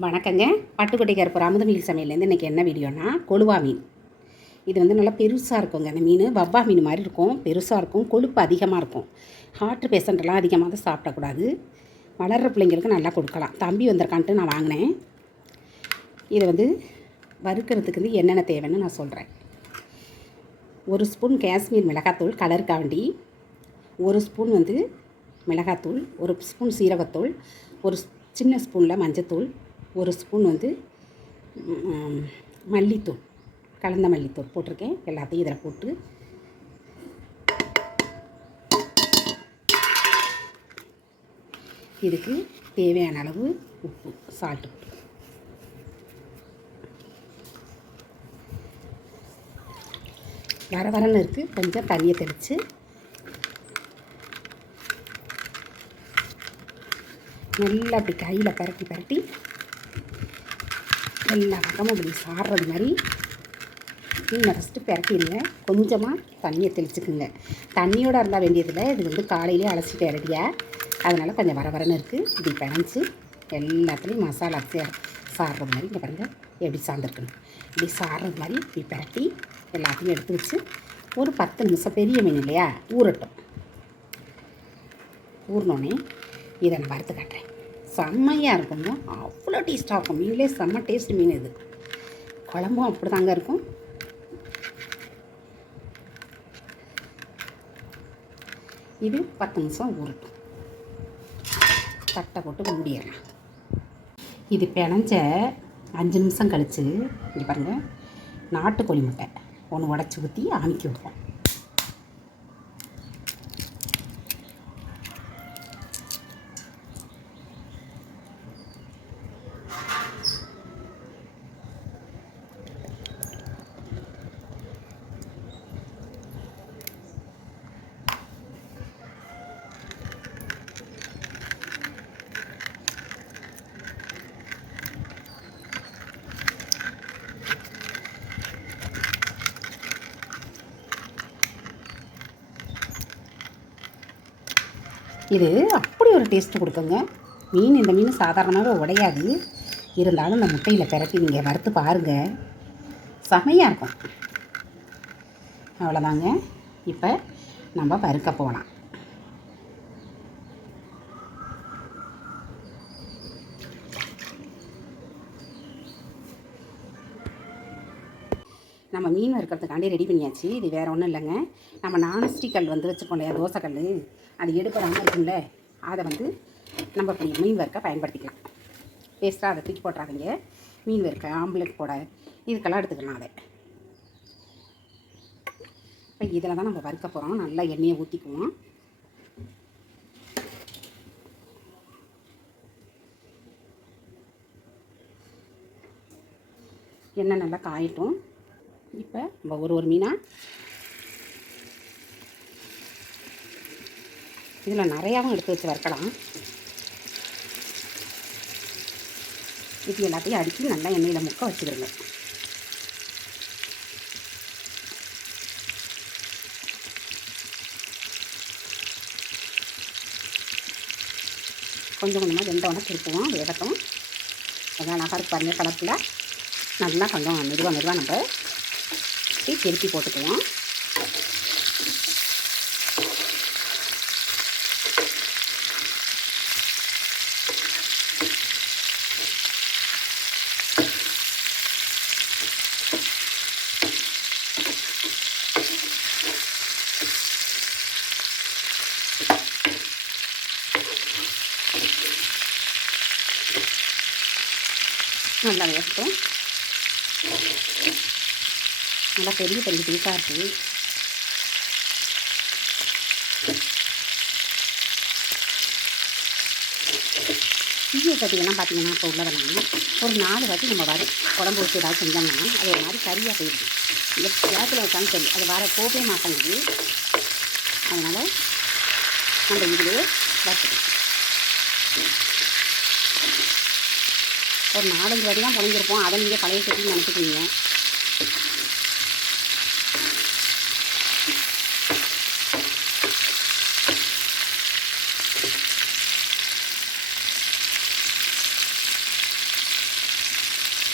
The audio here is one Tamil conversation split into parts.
வணக்கங்க. பட்டுக்கோட்டை கருப்பர் அமுதமீல் சமையல்லேருந்து இன்றைக்கி என்ன வீடியோனா கொழுவா மீன். இது வந்து நல்லா பெருசாக இருக்குங்க. அந்த மீன் வவ்வா மீன் மாதிரி இருக்கும். பெருசாக இருக்கும். கொழுப்பு அதிகமாக இருக்கும். ஹார்ட் பேஷண்ட்லாம் அதிகமாக தான் சாப்பிடக்கூடாது. வளர்கிற பிள்ளைங்களுக்கு நல்லா கொடுக்கலாம். தம்பி வந்திருக்கான்ட்டு நான் வாங்கினேன். இதை வந்து வறுக்கிறதுக்கு வந்து என்னென்ன தேவைன்னு நான் சொல்கிறேன் ஒரு ஸ்பூன் காஷ்மீர் மிளகாத்தூள் கலருக்காக வேண்டி ஒரு ஸ்பூன் வந்து மிளகாத்தூள் ஒரு ஸ்பூன் சீரகத்தூள் ஒரு ஸ்- சின்ன ஸ்பூனில் மஞ்சத்தூள் ஒரு ஸ்பூன் வந்து மல்லித்தூள் கலந்த மல்லித்தூள் போட்டிருக்கேன். எல்லாத்தையும் இதில் போட்டு. இதுக்கு தேவையான அளவு உப்பு சால்ட்டு வர வரன்னு இருக்குது கொஞ்சம் தண்ணியை தெளித்து நல்லா அப்படி கையில் பரட்டி பரட்டி எல்லா பக்கமும் அப்படி சாடுறது மாதிரி. மீனை ஃபஸ்ட்டு பரட்டிடுங்க கொஞ்சமாக தண்ணியை தெளிச்சுக்குங்க. தண்ணியோட இருந்தால் வேண்டியதில் இது வந்து காலையிலே அலசிட்டு ரெடியாக அதனால் கொஞ்சம் வர வரன்னு இருக்குது இப்படி பிணைஞ்சி எல்லாத்துலேயும் மசாலா சாடுறது மாதிரி இங்கே பாருங்கள் எப்படி சார்ந்துருக்குன்னு. இப்படி சாடுறது மாதிரி இப்படி பிறட்டி எல்லாத்தையும் எடுத்து வச்சு ஒரு பத்து நிமிஷம் பெரிய மீன் இல்லையா? ஊறட்டும். ஊறினோடனே இதை நான் வறுத்து காட்டுறேன். செம்மையாக இருக்குங்க. அவ்வளோ டேஸ்ட்டாக இருக்கும். மீன்லேயே செம்ம டேஸ்ட் மீன் இது. குழம்பும் அப்படி தாங்க இருக்கும். இது பத்து நிமிஷம் ஊறட்டும். தட்டை போட்டு மூடிடலாம். இது பிணைஞ்ச அஞ்சு நிமிஷம் கழித்து இங்கே பாருங்கள் நாட்டுக்கோழி முட்டை. ஒன்று உடச்சி ஊற்றி அமுக்கி விடுவோம் இது அப்படி ஒரு டேஸ்ட்டு கொடுக்குங்க. மீன் இந்த மீன் சாதாரணமாகவே உடையாது. இருந்தாலும் இந்த முட்டையில் பிறட்டி நீங்கள் வறுத்து பாருங்கள் செமையாக இருக்கும். அவ்வளோதாங்க இப்போ நம்ம வறுக்க போகலாம் நம்ம மீன் வறுக்கிறதுக்காண்டி ரெடி பண்ணியாச்சு. இது வேறு ஒன்றும் இல்லைங்க. நம்ம நான்ஸ்டிக் கல் வந்து வச்சுருக்கோம் இல்லையா தோசைக்கல் அது எடுப்படாமல் இருக்கும்ல அதை வந்து நம்ம இப்படி மீன் வறுக்க பயன்படுத்திக்கலாம். வேஸ்ட்டாக அதை தூக்கி போட்டுறாதீங்க. மீன் வறுக்க ஆம்லெட் போட இதுக்கெல்லாம் எடுத்துக்கலாம் அதை. இப்போ இதில் தான் நம்ம வறுக்க போகிறோம் நல்லா எண்ணெயை ஊற்றிக்குவோம் எண்ணெய் நல்லா காயட்டும். இப்போ நம்ம ஒரு ஒரு மீனாக இதில் நிறையாவும் எடுத்து வச்சு வறுக்கலாம். இது எல்லாத்தையும் அடித்து நல்லா எண்ணெயில் முக்க வச்சுக்கிடுங்க. கொஞ்சம் கொஞ்சமாக வெந்தவொடனே திருப்புவோம் வேகட்டும். கொஞ்சம் நகருக்கு இருக்கு பாருங்க கலப்பில் நல்லா கொஞ்சம் மெதுவாக மெதுவாக நம்ம இப்படி திருப்பி போட்டுக்கலாம். நல்லா வேகட்டும். நல்லா பெரிய பெரிய பீஸாக இருக்குது தீய சட்டிகள்லாம் பார்த்தீங்கன்னா இப்போ உள்ளதெல்லாம் ஒரு நாலு வாட்டி நம்ம வர குழம்பு வச்சு ஏதாவது செஞ்சோம்னா அது ஒரு மாதிரி கறியாக போயிடுது இந்த கேஸில் வச்சாலும் சரி அது வர போகவே மாட்டேங்குது அதனால் நம்ம இதிலே வச்சுக்கணும் ஒரு நாலஞ்சு வாட்டி தான் குழஞ்சிருப்போம் அதை நீங்கள் பழைய சட்டின்னு நினச்சிக்கிறீங்க.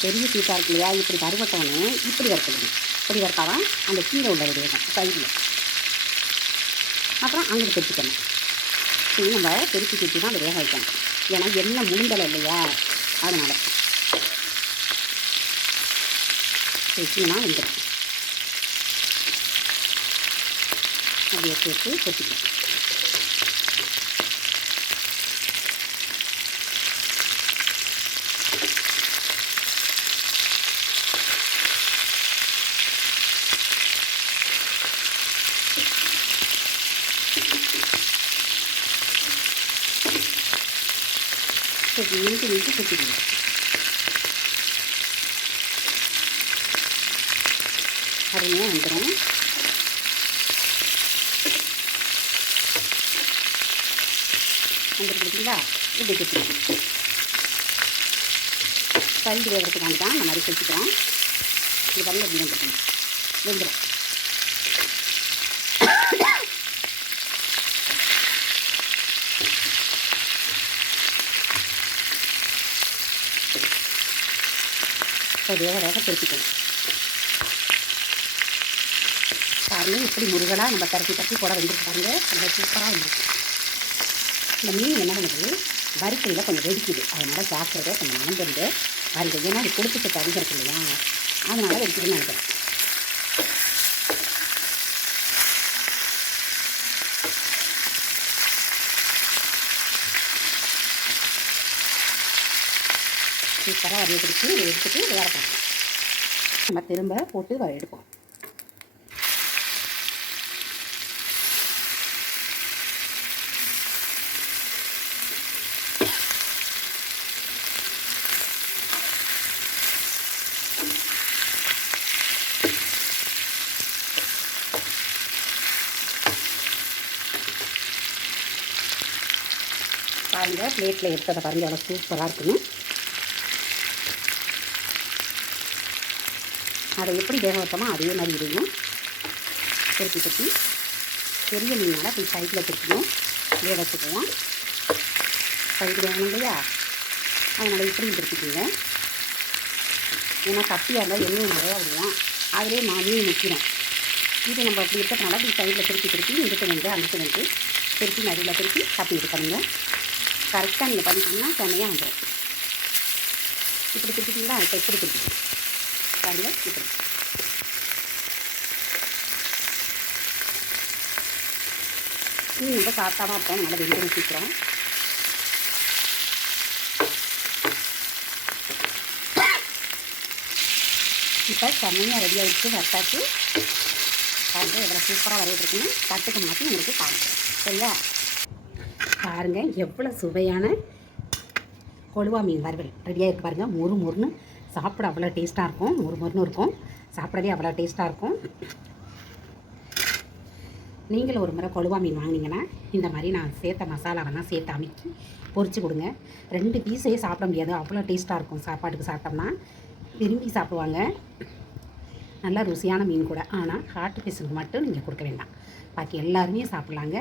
பெரிய பீஸாக இருக்கு இல்லையா? இப்படி கருவட்டோன்னு இப்படி வறுத்துக்கணும். இப்படி வறுத்தாதான் அந்த கீழே உள்ளது வேகும் சைடில் அப்புறம் அங்கே பிரிச்சுக்கணும் இது நம்ம பிரித்து பிரித்து தான் அதை வேக வைக்கணும். ஏன்னா எண்ணெய் முழுங்கலை இல்லையா? அதனால். வச்சிங்கன்னா வந்துடும் அப்படியே சேர்த்து கொத்திக்கலாம் சரி நீட்டு நீட்டு கொத்திக்கணும் அருமையாக வந்துடும் வந்துருக்கு பார்த்தீங்களா இப்படி கொத்திக்கணும் சைடு வேகிறதுக்காக தான் இந்த மாதிரி கொத்திக்கிறோம் இது பாருங்க எப்படி வந்துருக்கணும் வெந்துடும் இப்போ வேக திருப்பிக்கணும் பாருங்கள் இப்படி முருகலாக நம்ம தரட்டி தட்டி போட வந்துருக்கு பாருங்க. ரொம்ப சூப்பராக வந்துருக்கு. இந்த மீன் என்ன பண்ணுது? வறுக்கையில் கொஞ்சம் வெடிக்குது. அதனால் ஜாக்கிரதை கொஞ்சம் மணந்துருந்து பாருங்கள் ஏன்னா அது கொடுத்துட்டு கறிஞ்சிருக்கு இல்லையா? அதனால் வெடிக்குதுன்னு நினைக்கிறேன். சூப்பராக வரைய பிடிச்சி இதை எடுத்துகிட்டு வேற நம்ம திரும்ப போட்டு வர எடுப்போம். பாருங்க பிளேட்டில் எடுத்ததை பாருங்கள் எவ்வளோ சூப்பராக இருக்குன்னு. அதை எப்படி வேக வைப்போமோ அதே மாதிரி இதையும் திருப்பி திருப்பி பெரிய மீனால் அப்படி சைடில் திருப்பியும் வேக வச்சுக்குவோம் சைடு வேணும் இல்லையா? அதனால் இப்படியும் திருப்பிக்குங்க. ஏன்னா கட்டியாக இருந்தால் எண்ணெய் நிறையா விடுவோம். அதிலே நான் மீன் நிற்கிறோம் இது நம்ம அப்படி இருக்கிறதுனால இப்படி சைடில் திருப்பி திருப்பி இங்கிட்டு வந்து அங்கிட்டு வந்து திருப்பி நடுவில் திருப்பி தப்பி எடுக்கணுங்க கரெக்டாக நீங்கள் பண்ணிட்டீங்கன்னா செம்மையாக வந்துடும் இப்படி திருப்பிட்டிங்களா இப்போ இப்படி திருப்பி பாருங்க இப்படி மீன் ரொம்ப சாப்பிட்டாமல் இருப்போம் நல்லா வெந்து ஊற்றிக்கிறோம் இப்போ செம்மையாக ரெடி ஆகிடுச்சு வட்டாச்சு பாருங்க எவ்வளோ சூப்பராக வரையிட்ருக்குன்னு தட்டுக்கு மாற்றி உங்களுக்கு காமிக்கிறேன். சரியா? பாருங்க எவ்வளோ சுவையான கொழுவா மீன் வறுவல் ரெடியாக இருக்கு பாருங்கள் மொறு மொறுன்னு சாப்பிட அவ்வளோ டேஸ்ட்டாக இருக்கும். மொறு மொறுன்னு இருக்கும். சாப்பிடவே அவ்வளோ டேஸ்ட்டாக இருக்கும். நீங்களும் ஒரு முறை கொழுவா மீன் வாங்கினீங்கன்னா இந்த மாதிரி நான் சேர்த்த மசாலாவெல்லாம் சேர்த்து அமைக்கி பொறிச்சு கொடுங்க. ரெண்டு பீஸே சாப்பிட முடியாது. அவ்வளோ டேஸ்ட்டாக இருக்கும் சாப்பாட்டுக்கு சாப்பிட்டோம்னா. விரும்பி சாப்பிடுவாங்க. நல்லா ருசியான மீன் கூட. ஆனால் ஹார்ட் பீஸுக்கு மட்டும் நீங்கள் கொடுக்க வேண்டாம். பாக்கி எல்லாருமே சாப்பிட்லாங்க.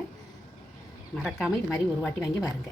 மறக்காமல் இது மாதிரி ஒரு வாட்டி வாங்கி வருங்க.